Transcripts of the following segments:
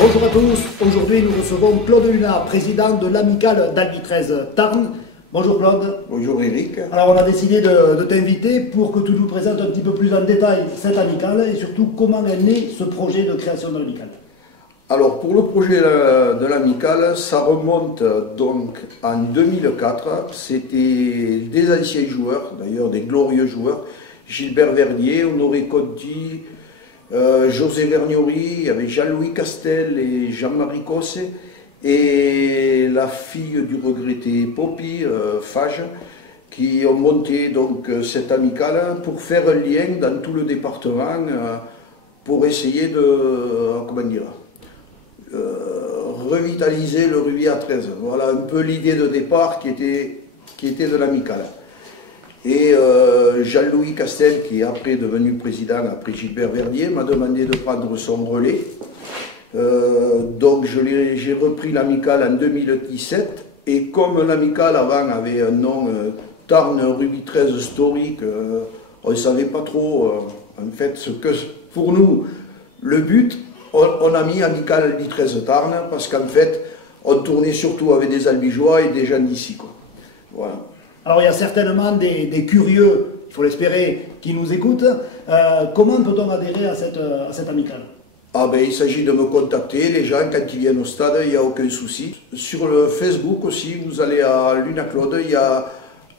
Bonjour à tous, aujourd'hui nous recevons Claude Luna, président de l'amicale d'Albi 13 Tarn. Bonjour Claude. Bonjour Eric. Alors on a décidé de t'inviter pour que tu nous présentes un petit peu plus en détail cette amicale et surtout comment est né ce projet de création de l'amicale. Alors pour le projet de l'amicale, ça remonte donc en 2004. C'était des anciens joueurs, d'ailleurs des glorieux joueurs, Gilbert Verdier, Honoré Conti, José Vergnori, il y avait Jean-Louis Castel et Jean-Marie Cossé, et la fille du regretté Poppy, Fage, qui ont monté donc cette amicale pour faire un lien dans tout le département, pour essayer de, comment dire, revitaliser le rugby à 13. Voilà un peu l'idée de départ qui était de l'amicale. Et Jean-Louis Castel, qui est après devenu président après Gilbert Verdier, m'a demandé de prendre son relais. Donc j'ai repris l'amicale en 2017, et comme l'amicale avant avait un nom Tarn Rugby 13 historique, on ne savait pas trop en fait ce que pour nous le but. On a mis amicale Albi 13 Tarn parce qu'en fait on tournait surtout avec des albigeois et des gens d'ici, quoi. Voilà. Alors il y a certainement des curieux, il faut l'espérer, qui nous écoutent. Comment peut-on adhérer à cette amicale? Il s'agit de me contacter, les gens, quand ils viennent au stade, il n'y a aucun souci. Sur le Facebook aussi, vous allez à Luna Claude, il y a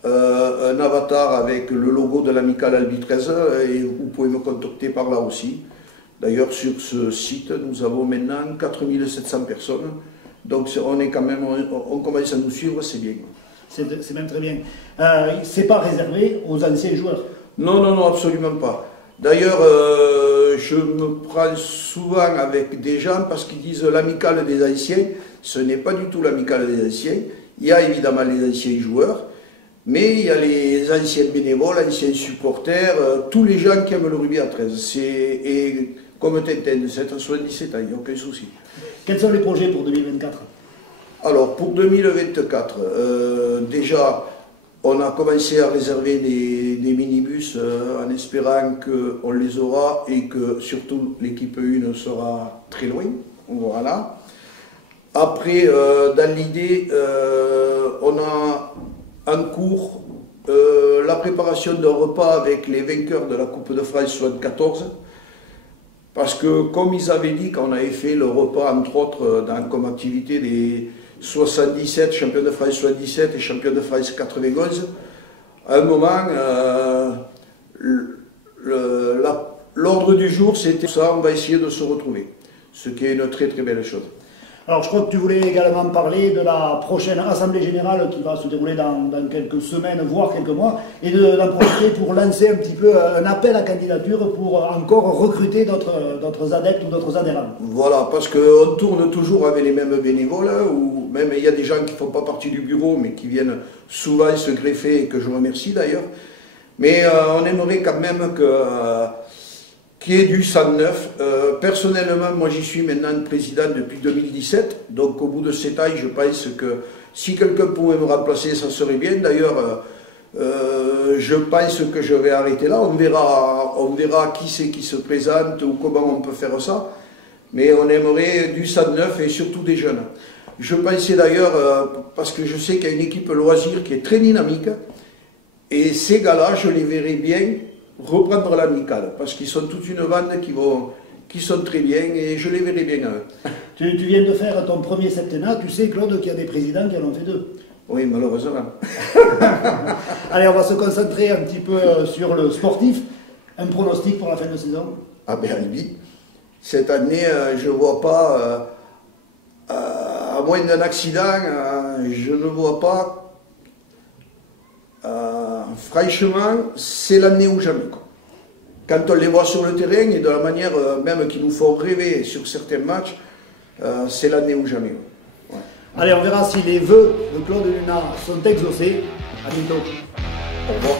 un avatar avec le logo de l'amicale Albi 13, et vous pouvez me contacter par là aussi. D'ailleurs, sur ce site, nous avons maintenant 4700 personnes, donc on commence à nous suivre, c'est bien. C'est même très bien. C'est pas réservé aux anciens joueurs? Non, non, non, absolument pas. D'ailleurs, je me prends souvent avec des gens parce qu'ils disent l'amicale des anciens. Ce n'est pas du tout l'amicale des anciens. Il y a évidemment les anciens joueurs, mais il y a les anciens bénévoles, anciens supporters, tous les gens qui aiment le rugby à 13. Et comme Tintin, de 7 à 77 ans, il n'y a aucun souci. Quels sont les projets pour 2024? Alors, pour 2024, déjà, on a commencé à réserver des minibus en espérant qu'on les aura et que surtout l'équipe 1 sera très loin. Voilà. Après, dans l'idée, on a en cours la préparation d'un repas avec les vainqueurs de la Coupe de France 74. Parce que, comme ils avaient dit, quand on avait fait le repas, entre autres, comme activité des 77, champion de France 77 et champion de France 91, à un moment, l'ordre du jour, c'était ça, on va essayer de se retrouver. Ce qui est une très très belle chose. Alors je crois que tu voulais également parler de la prochaine Assemblée Générale qui va se dérouler dans quelques semaines, voire quelques mois, et d'en profiter pour lancer un petit peu un appel à candidature pour encore recruter d'autres adeptes ou d'autres adhérents. Voilà, parce qu'on tourne toujours avec les mêmes bénévoles, ou même il y a des gens qui ne font pas partie du bureau, mais qui viennent souvent se greffer, et que je remercie d'ailleurs. Mais on aimerait quand même qu'il y ait du 109. Personnellement, moi j'y suis maintenant président depuis 2017, donc au bout de 7 ans, je pense que si quelqu'un pouvait me remplacer, ça serait bien. D'ailleurs, je pense que je vais arrêter là, on verra qui c'est qui se présente ou comment on peut faire ça, mais on aimerait du 109 et surtout des jeunes. Je pensais d'ailleurs, parce que je sais qu'il y a une équipe loisir qui est très dynamique, et ces gars-là, je les verrais bien reprendre l'amicale, parce qu'ils sont toute une bande qui sont très bien, et je les verrai bien. Tu viens de faire ton premier septennat, tu sais Claude qu'il y a des présidents qui en ont fait 2. Oui, malheureusement. Allez, on va se concentrer un petit peu sur le sportif. Un pronostic pour la fin de saison? Albi, cette année, je ne vois pas, à moins d'un accident, je ne vois pas. Franchement, c'est l'année ou jamais, quoi. Quand on les voit sur le terrain et de la manière même qu'ils nous font rêver sur certains matchs, c'est l'année ou jamais. Ouais. Allez, on verra si les vœux de Claude Luna sont exaucés. À bientôt. Au revoir.